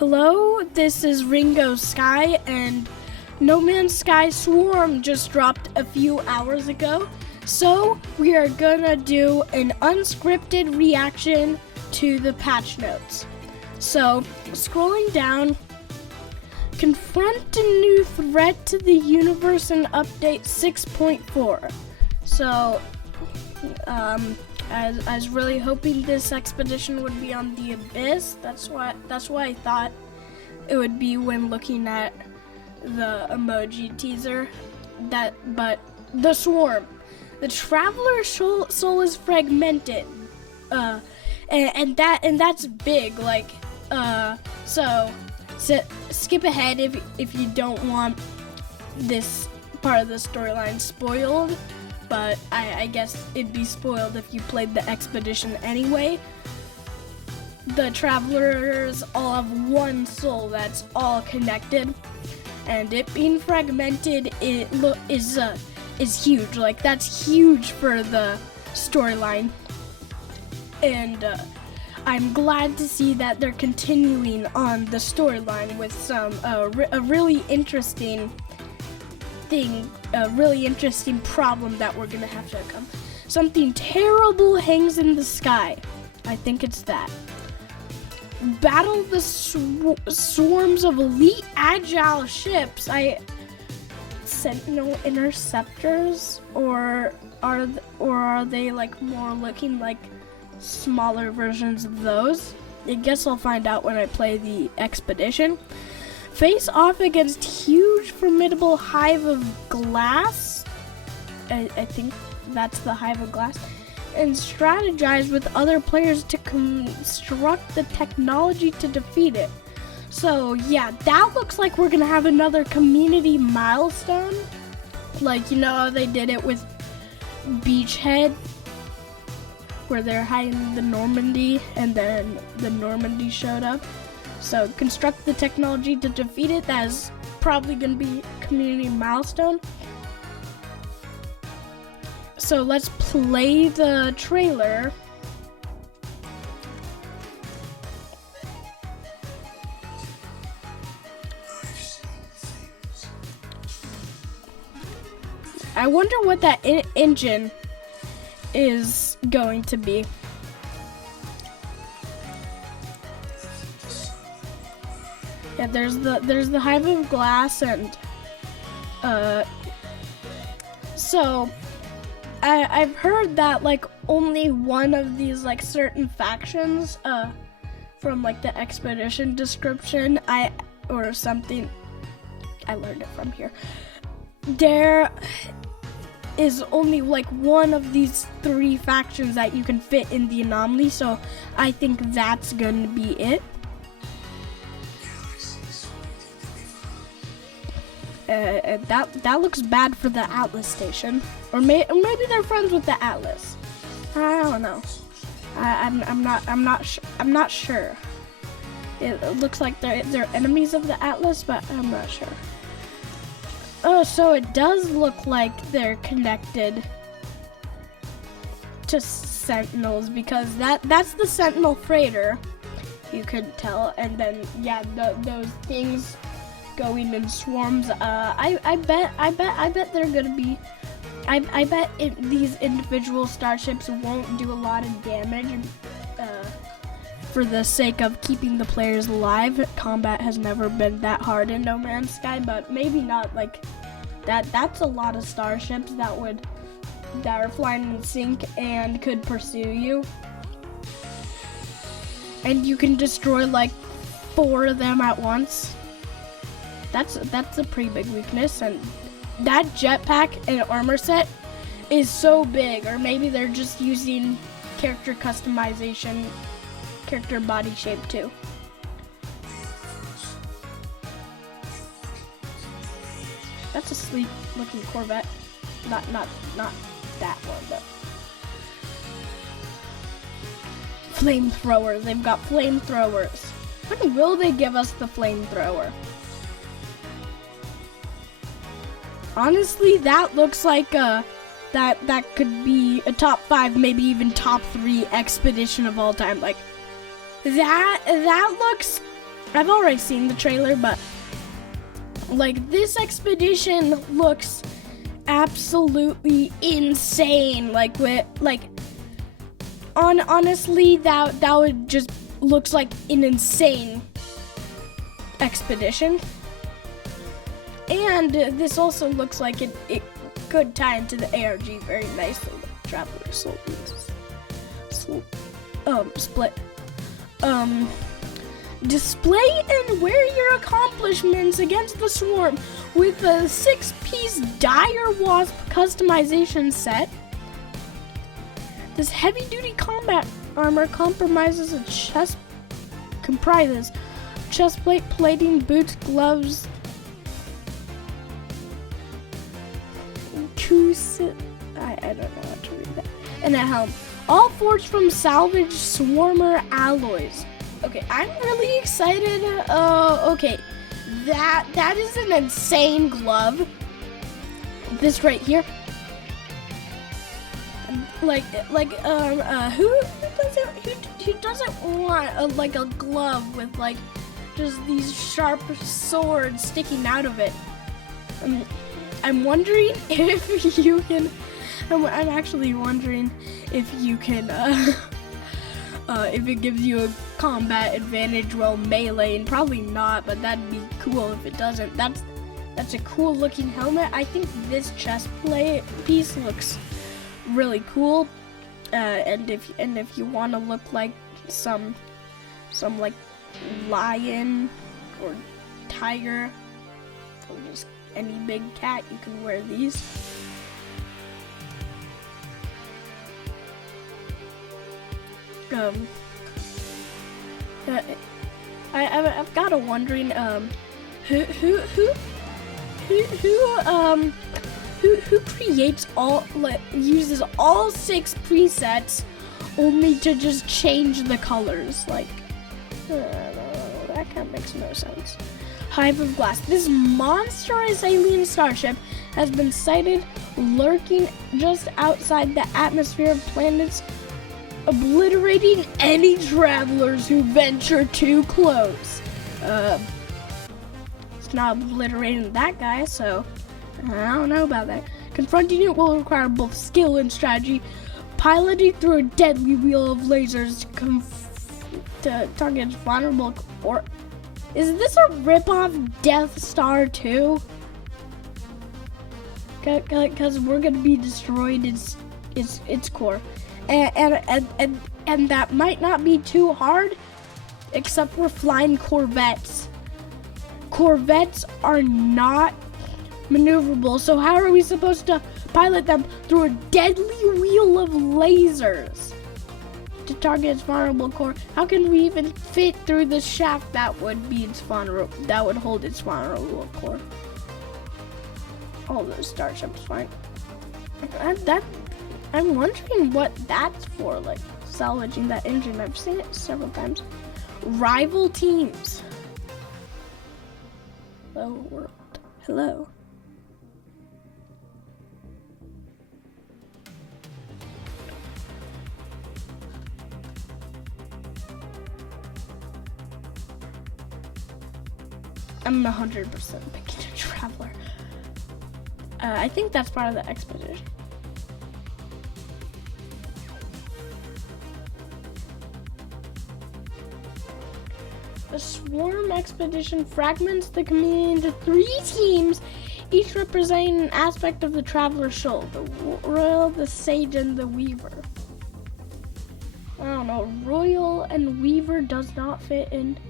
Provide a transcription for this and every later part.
Hello, this is Ringo Sky, and No Man's Sky Swarm just dropped a few hours ago. So we are gonna do an unscripted reaction to the patch notes. So scrolling down, confront a new threat to the universe in update 6.4. So I was really hoping this expedition would be on the Abyss. That's why I thought it would be when looking at the emoji teaser. But the Swarm, the Traveler soul is fragmented, and that's big. So skip ahead if you don't want this part of the storyline spoiled. But I guess it'd be spoiled if you played the expedition anyway. The Travelers all have one soul that's all connected, and it being fragmented is huge. Like, that's huge for the storyline, and I'm glad to see that they're continuing on the storyline with some a really interesting thing, a really interesting problem that we're gonna have to overcome. Something terrible hangs in the sky. I think it's that. Battle the swarms of elite agile ships. Sentinel interceptors, or are they like more looking like smaller versions of those? I guess I'll find out when I play the expedition. Face off against huge, formidable hive of glass. I think that's the hive of glass. And strategize with other players to construct the technology to defeat it. So yeah, that looks like we're gonna have another community milestone. Like, you know how they did it with Beachhead, where they're hiding the Normandy and then the Normandy showed up. So construct the technology to defeat it. That is probably going to be a community milestone. So let's play the trailer. I wonder what that engine is going to be. Yeah, there's the hive of glass, and so I've heard that like only one of these like certain factions from like the expedition description or something, I learned it from here. There is only like one of these three factions that you can fit in the anomaly, so I think that's gonna be it. That looks bad for the Atlas station, or maybe they're friends with the Atlas. I don't know. I'm not sure. It looks like they're enemies of the Atlas, but I'm not sure. Oh, so it does look like they're connected to Sentinels, because that's the Sentinel freighter. You could tell, and then yeah, those things going in swarms. I bet they're gonna be. I bet these individual starships won't do a lot of damage for the sake of keeping the players alive. Combat has never been that hard in No Man's Sky, but maybe not like that. That's a lot of starships that are flying in sync and could pursue you, and you can destroy like 4 of them at once. That's a pretty big weakness, and that jetpack and armor set is so big. Or maybe they're just using character customization, character body shape too. That's a sleek looking Corvette. Not that one, but flamethrowers. They've got flamethrowers. When will they give us the flamethrower? Honestly, that looks like that could be a top 5, maybe even top 3 expedition of all time. Like, that looks I've already seen the trailer, but like this expedition looks absolutely insane. Like honestly, that would just looks like an insane expedition. And this also looks like it could tie into the ARG very nicely. Like Traveler split. Display and wear your accomplishments against the swarm with a 6-piece Dire Wasp customization set. This heavy-duty combat armor comprises chest plate, plating, boots, gloves, I don't know how to read that, and a helm. All forged from salvaged Swarmer alloys. Okay, I'm really excited. Okay, that is an insane glove. This right here. Who doesn't want a glove with like just these sharp swords sticking out of it? I'm wondering if you can. I'm actually wondering if you can. If it gives you a combat advantage while meleeing, probably not, but that'd be cool if it doesn't. That's a cool looking helmet. I think this chest plate piece looks really cool. And if you want to look like some like lion or tiger or just any big cat, you can wear these. I've got a wondering who creates uses all 6 presets only to just change the colors. Like that kind of makes no sense. Hive of Glass. This monstrous alien starship has been sighted lurking just outside the atmosphere of planets, obliterating any travelers who venture too close. It's not obliterating that guy, so I don't know about that. Confronting it will require both skill and strategy. Piloting through a deadly wheel of lasers to target vulnerable. Or is this a ripoff Death Star 2? Because we're gonna be destroyed its core. And that might not be too hard, except we're flying Corvettes. Corvettes are not maneuverable, so how are we supposed to pilot them through a deadly wheel of lasers to target its vulnerable core? How can we even fit through the shaft that would be its that would hold its vulnerable core? All those starships fine. I'm wondering what that's for, like salvaging that engine. I've seen it several times. Rival teams. Hello world. Hello. I'm 100% picking a Traveler. I think that's part of the expedition. The Swarm expedition fragments the community into 3 teams, each representing an aspect of the Traveler Shoal: the Royal, the Sage, and the Weaver. I don't know. Royal and Weaver does not fit into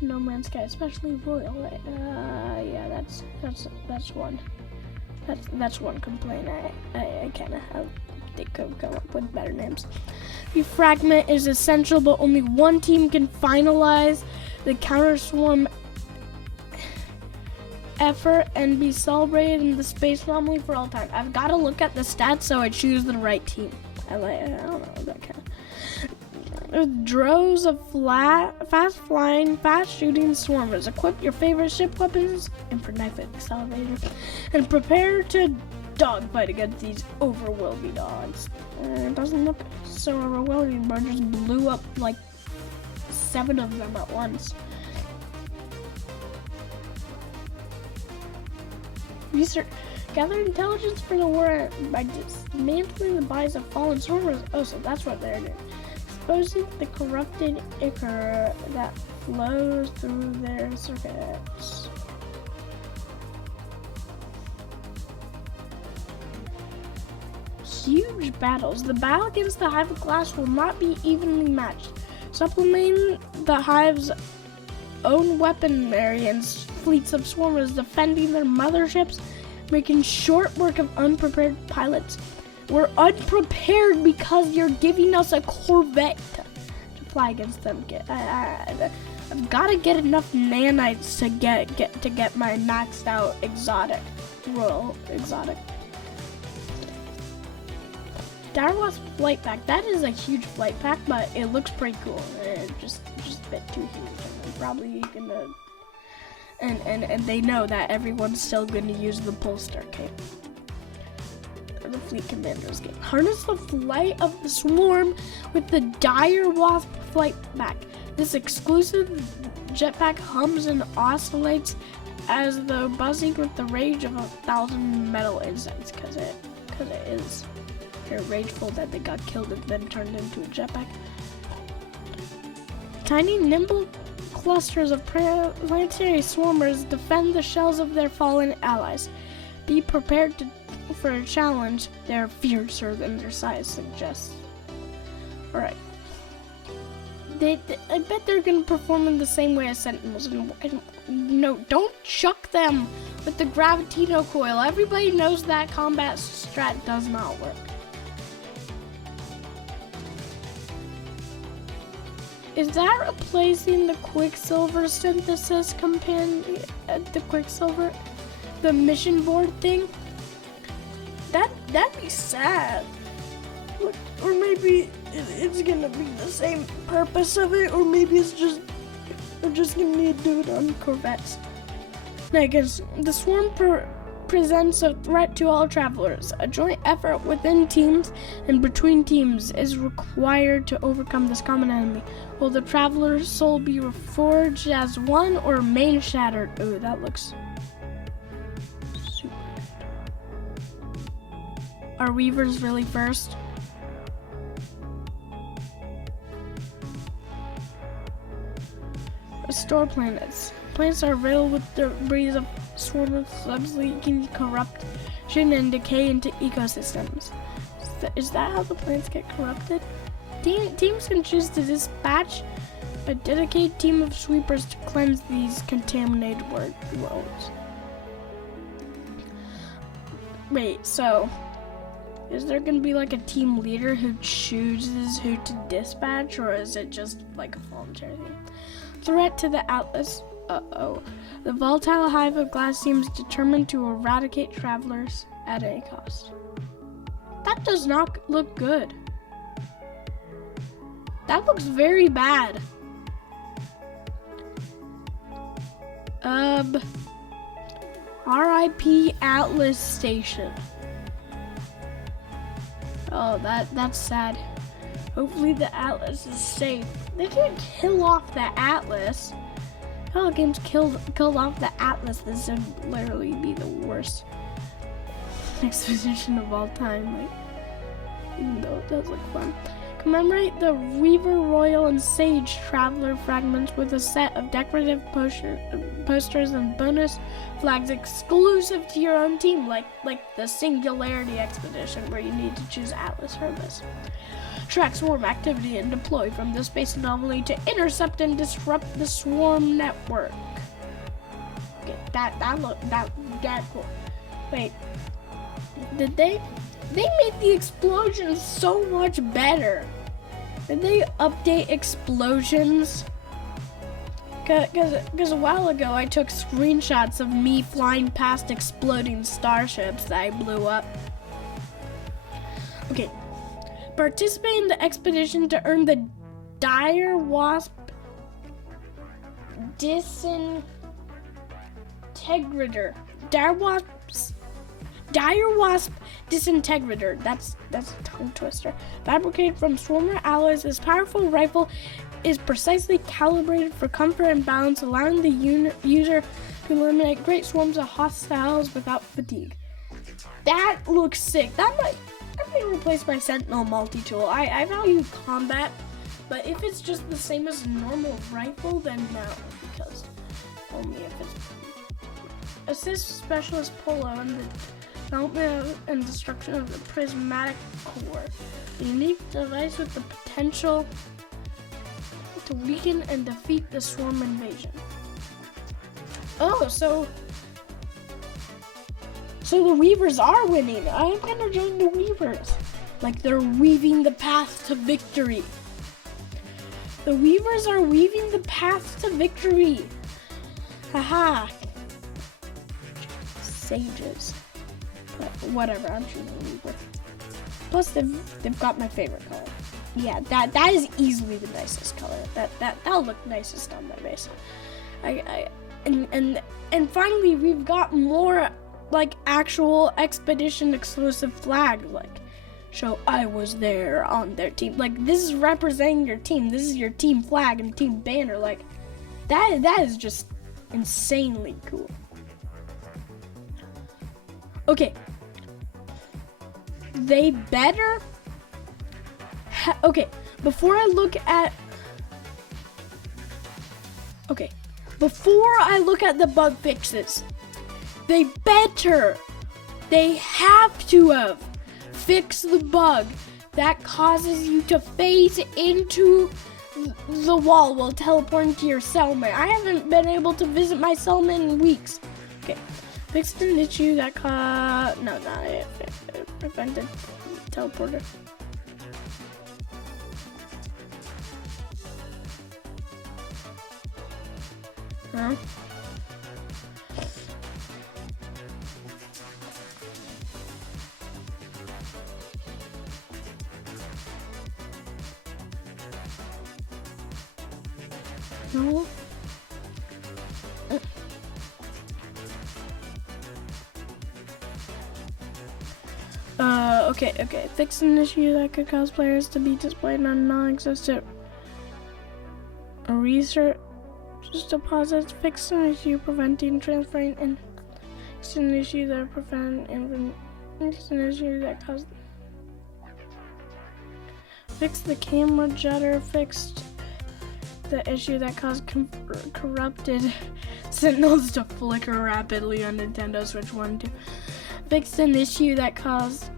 No Man's Sky, especially Royal. Yeah, that's one. That's one complaint. I kind of have. They could come up with better names. The fragment is essential, but only one team can finalize the counter swarm effort and be celebrated in the space anomaly for all time. I've got to look at the stats so I choose the right team. I don't know that kind of. Droves of fast-flying, fast-shooting swarmers. Equip your favorite ship weapons, Infinite Knife Accelerator, and prepare to dogfight against these overwhelming odds. It doesn't look so overwhelming, but it just blew up like 7 of them at once. Research. Gather intelligence for the war by dismantling the bodies of fallen swarmers. Oh, so that's what they're doing. Exposing the corrupted ichor that flows through their circuits. Huge battles. The battle against the Hive of Glass will not be evenly matched. Supplementing the Hive's own weaponry and fleets of swarmers defending their motherships, making short work of unprepared pilots. We're unprepared because you're giving us a Corvette to fly against them. I've got to get enough nanites to get my maxed out royal exotic. Dire Wasp flight pack. That is a huge flight pack, but it looks pretty cool. It's just a bit too huge. And I'm probably gonna. And they know that everyone's still gonna use the Polestar kit. The Fleet Commander's game. Harness the flight of the swarm with the Dire Wasp flight pack. This exclusive jetpack hums and oscillates as though buzzing with the rage of 1,000 metal insects, because it is. They're rageful that they got killed and then turned into a jetpack. Tiny, nimble clusters of planetary swarmers defend the shells of their fallen allies. Be prepared for a challenge. They're fiercer than their size suggests. Alright. I bet they're gonna perform in the same way as Sentinels. And no, don't chuck them with the Gravitino coil. Everybody knows that combat strat does not work. Is that replacing the Quicksilver synthesis companion? The Quicksilver, the mission board thing? That'd be sad. Or maybe it's gonna be the same purpose of it, or maybe we're just gonna need to do it on Corvettes. Because the swarm presents a threat to all travelers. A joint effort within teams and between teams is required to overcome this common enemy. Will the traveler's soul be reforged as one or remain shattered? Ooh, that looks super good. Are Weavers really first? Restore planets. Planets are riddled with debris of swarm of slubs leaking corruption and decay into ecosystems. Is that how the planets get corrupted? Teams can choose to dispatch a dedicated team of sweepers to cleanse these contaminated worlds. Wait, so is there going to be like a team leader who chooses who to dispatch, or is it just like a voluntary thing? Threat to the Atlas. The volatile Hive of Glass seems determined to eradicate travelers at any cost. That does not look good. That looks very bad. R.I.P. Atlas Station. Oh, that's sad. Hopefully the Atlas is safe. They can't kill off the Atlas. Hello Games killed off the Atlas. This would literally be the worst expedition of all time. Like, even though it does look fun. Commemorate the Weaver, Royal, and Sage Traveler fragments with a set of decorative posters and bonus flags exclusive to your own team, like the Singularity Expedition, where you need to choose Atlas Herbus. Track swarm activity and deploy from the space anomaly to intercept and disrupt the swarm network. Okay, that cool. Wait, did they made the explosions so much better? Did they update explosions? Because a while ago I took screenshots of me flying past exploding starships that I blew up. Okay. Participate in the expedition to earn the Dire Wasp Disintegrator. Dire Wasp Disintegrator. That's a tongue twister. Fabricated from swarmer alloys, this powerful rifle is precisely calibrated for comfort and balance, allowing the user to eliminate great swarms of hostiles without fatigue. That looks sick. That might replace my Sentinel multi-tool. I value combat, but if it's just the same as a normal rifle, then no, because only if it's assist specialist Polo and the development and destruction of the prismatic core, a unique device with the potential to weaken and defeat the swarm invasion. Oh, so the Weavers are winning. I'm gonna join the Weavers. Like they're weaving the path to victory. The Weavers are weaving the path to victory. Haha. Sages. But whatever, I'm choosing Weaver. Plus they've got my favorite color. Yeah, that is easily the nicest color. That'll look nicest on my base. And finally we've got more like actual expedition exclusive flags, like show I was there on their team. Like this is representing your team. This is your team flag and team banner. Like that is just insanely cool. Okay. They better okay, before I look at the bug fixes, they have to have fixed the bug that causes you to phase into the wall while teleporting to your cellmate. I haven't been able to visit my cellmate in weeks. Okay, fixed an issue that prevented teleporter. Huh? No. Okay. Fix an issue that could cause players to be displayed on non-existent research deposits. Fix an issue preventing transferring, and fix an issue that fix an issue that caused. Fix the camera judder. Fixed the issue that caused corrupted Sentinels to flicker rapidly on Nintendo Switch 1 2. Fixed an issue that caused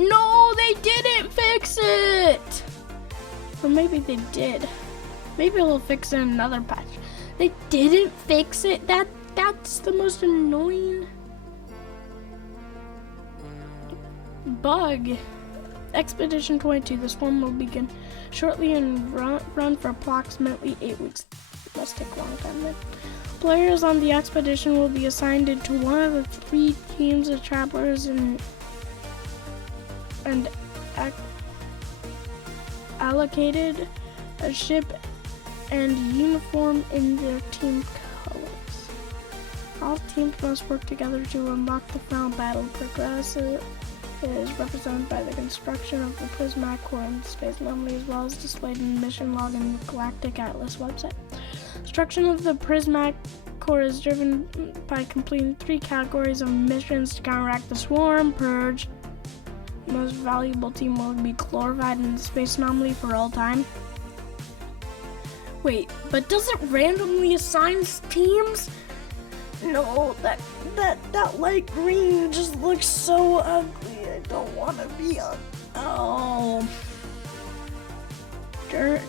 No, they didn't fix it! Or maybe they did. Maybe they'll fix it in another patch. They didn't fix it? That's the most annoying bug. Expedition 22. The swarm will begin shortly and run for approximately 8 weeks. Must take a long time then. Players on the expedition will be assigned to one of the 3 teams of travelers and allocated a ship and uniform in their team colors. All teams must work together to unlock the final battle. Progress is represented by the construction of the prismatic core and space anomaly, as well as displayed in the mission log in the Galactic Atlas website. Construction of the prismatic core is driven by completing 3 categories of missions to counteract the swarm, purge. Most valuable team will be glorified in the space anomaly for all time. Wait, but does it randomly assign teams? No, that light green just looks so ugly. I don't want to be on. Oh, dirt,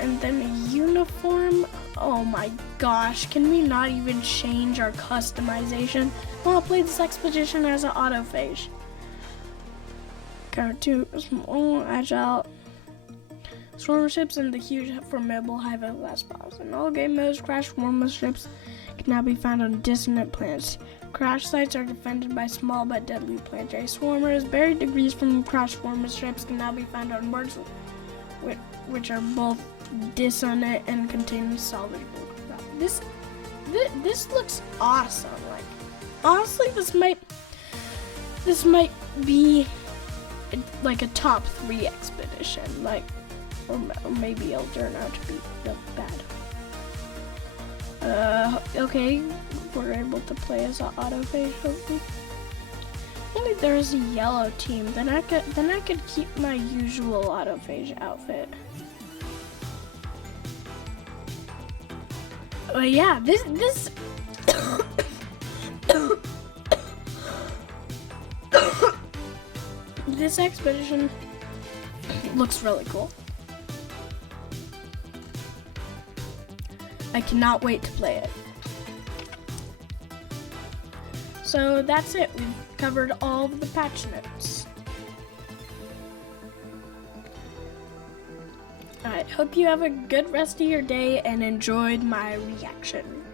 and then a uniform. Oh my gosh, can we not even change our customization? Well, I'll play this expedition as an autophage. Two small, agile swarm ships and the huge, formidable Hive-class bombs. In all game modes, crash swarm ships can now be found on dissonant planets. crash sites are defended by small but deadly planetary swarmers. Buried debris from crash swarmer ships can now be found on boards which are both dissonant and contain salvageable. This looks awesome. Like, honestly, this might be like a top 3 expedition. Like, or maybe it'll turn out to be bad. Okay, we're able to play as an autophage, hopefully. Only there's a yellow team, then I could keep my usual autophage outfit. Yeah, this this expedition looks really cool. I cannot wait to play it. So that's it. We've covered all of the patch notes. Alright, hope you have a good rest of your day and enjoyed my reaction.